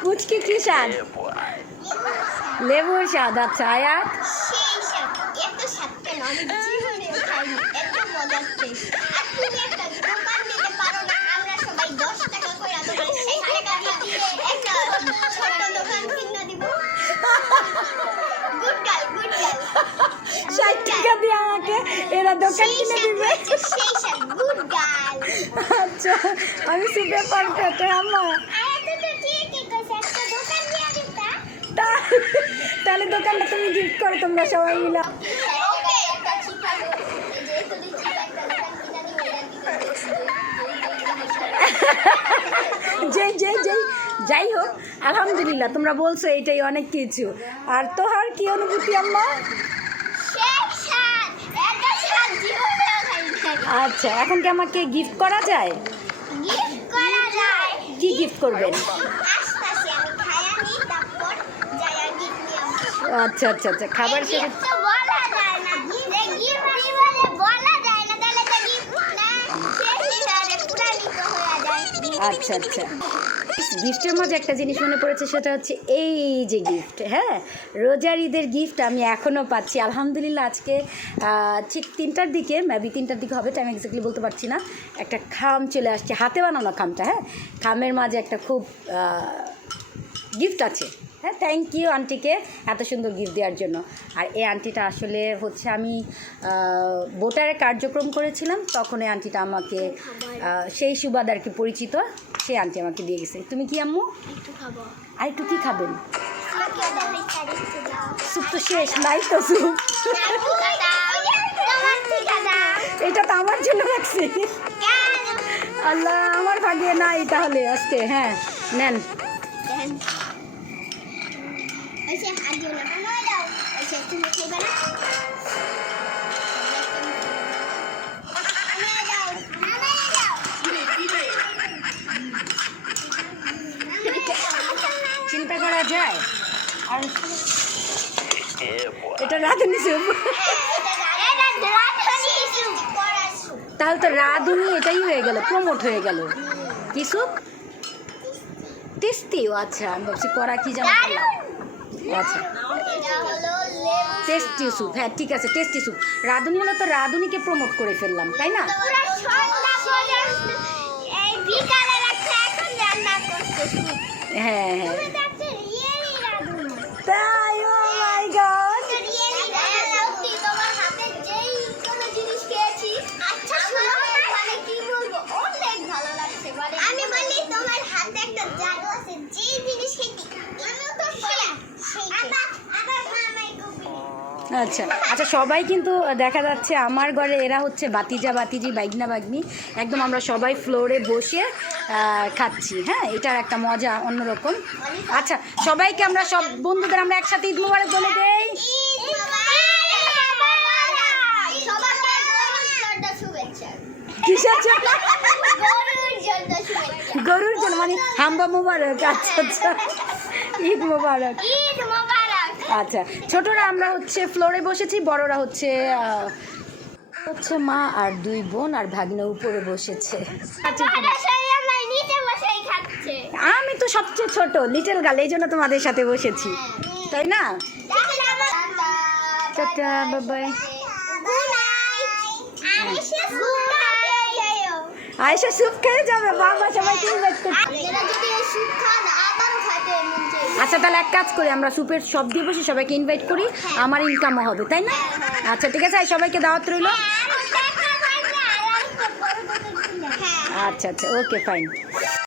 পুচকি কি স্বাদ? লেবুর স্বাদ আচ্ছা আয়াত? সেই স্বাদ এত স্বাদ কেন? আমি জীবনে খাইনি এত মজার টেস্ট আর তুমি একটা দোকান দিতে পারো না আমরা সবাই দশ টাকা করে তোমার ষাট টাকা দিয়ে একটা ছোট দোকান কিনে দিব গুড গার্ল গুড গার্ল ষাট টাকা দিয়ে আমাকে এরা দোকান কিনে দিবে। আচ্ছা আমি সুপে পারফেক্ট আমার তাহলে দোকানটা তুমি গিফট করো তোমরা সবাই মিলে। যে যে যে যাই হোক আলহামদুলিল্লাহ তোমরা বলছো এটাই অনেক কিছু। আর তোহার কি অনুভূতি আম্মা সেই স্বাদ এত স্বাদ জীবনেও খাইনি আচ্ছা এখন কি আমাকে গিফট করা যায়? গিফট করা যায়। কি গিফট করবেন? আচ্ছা আচ্ছা আচ্ছা খাবার শেষে gift তো বলা যায় না এই গিফট দিবারে বলা যায় না তাহলে তো গিফট না শেষ দিবারে পুরানি তো হয়ে যায় আচ্ছা আচ্ছা। গিফটের মধ্যে একটা জিনিস মনে পড়েছে, সেটা হচ্ছে এই যে গিফট হ্যাঁ? রোজার ঈদের গিফট আমি এখনও পাচ্ছি। আলহামদুলিল্লাহ, আজকে ঠিক তিনটার দিকে ম্যাবি তিনটার দিকে হবে টাইম এক্স্যাক্টলি বলতে পারছি না। একটা খাম চলে আসছে, হাতে বানানো খামটা হ্যাঁ? খামের মাঝে একটা খুব গিফট আছে। হ্যাঁ থ্যাংক ইউ আন্টিকে এত সুন্দর গিফট দেওয়ার জন্য। আর এই আন্টিটা আসলে হচ্ছে আমি ভোটারের কার্যক্রম করেছিলাম তখন এই আন্টিটা আমাকে সেই সুবাদ আর কি পরিচিত সেই আন্টি আমাকে দিয়ে গেছে। তুমি কি আম্মু? আর একটু কী খাবেন? স্যুপ তো শেষ নাই তো এটা তো আমার জন্য রাখছি আল্লাহ আমার ভাগ্যে নাই তাহলে আজকে হ্যাঁ নেন। চিন্তা করা যায়। আর এটা রাঁধুনি স্যুপ। তাহলে তো রাঁধুনি এটাই হয়ে গেল প্রমোট হয়ে গেল। কি স্যুপ? ও আচ্ছা আমি ভাবছি করা কি জানো? আচ্ছা। টেস্টি স্যুপ হ্যাঁ ঠিক আছে টেস্টি স্যুপ রাঁধুনি হলো তো রাঁধুনিকে প্রমোট করে ফেললাম তাই না? হ্যাঁ হ্যাঁ। তাই ও মাই গড আমি বলি তোমার হাতে একটা জাদু আছে যে জিনিস খেতে আমিও তো সেই সেই আবার মামাই কপি আচ্ছা আচ্ছা সবাই কিন্তু দেখা যাচ্ছে আমার ঘরে এরা হচ্ছে বাতিজা, বাতিজি বাইগনা বাগনি। একদম আমরা সবাই ফ্লোরে বসে খাচ্ছি হ্যাঁ? এটার একটা মজা অন্যরকম। আচ্ছা সবাইকে আমরা সব বন্ধুদের আমরা একসাথে ঈদ মুবারক বলে দেই। গরুর জন্য মানে হাম্বা মুবারক আচ্ছা আচ্ছা। ঈদ মুবারক। ঈদ মুবারক। আচ্ছা ছোটরা আমরা হচ্ছে ফ্লোরে বসেছি বড়রা হচ্ছে হচ্ছে মা আর দুই বোন আর ভাগ্নে উপরে বসেছে। আচ্ছা, সবাই খাচ্ছে। আমি তো সবচেয়ে ছোট লিটল গার্ল এই জন্য তোমাদের সাথে বসেছি তাই না? টাটা বাবাই আয়েশা স্যুপ খেয়ে যাবে বাবা ইনভাইট করছি আচ্ছা তাহলে এক কাজ করি আমরা সুপের সব দিয়ে বসে সবাইকে ইনভাইট করি আমার ইনকামও হবে তাই না? আচ্ছা ঠিক আছে সবাইকে দাওয়াত রইল। আচ্ছা আচ্ছা ওকে ফাইন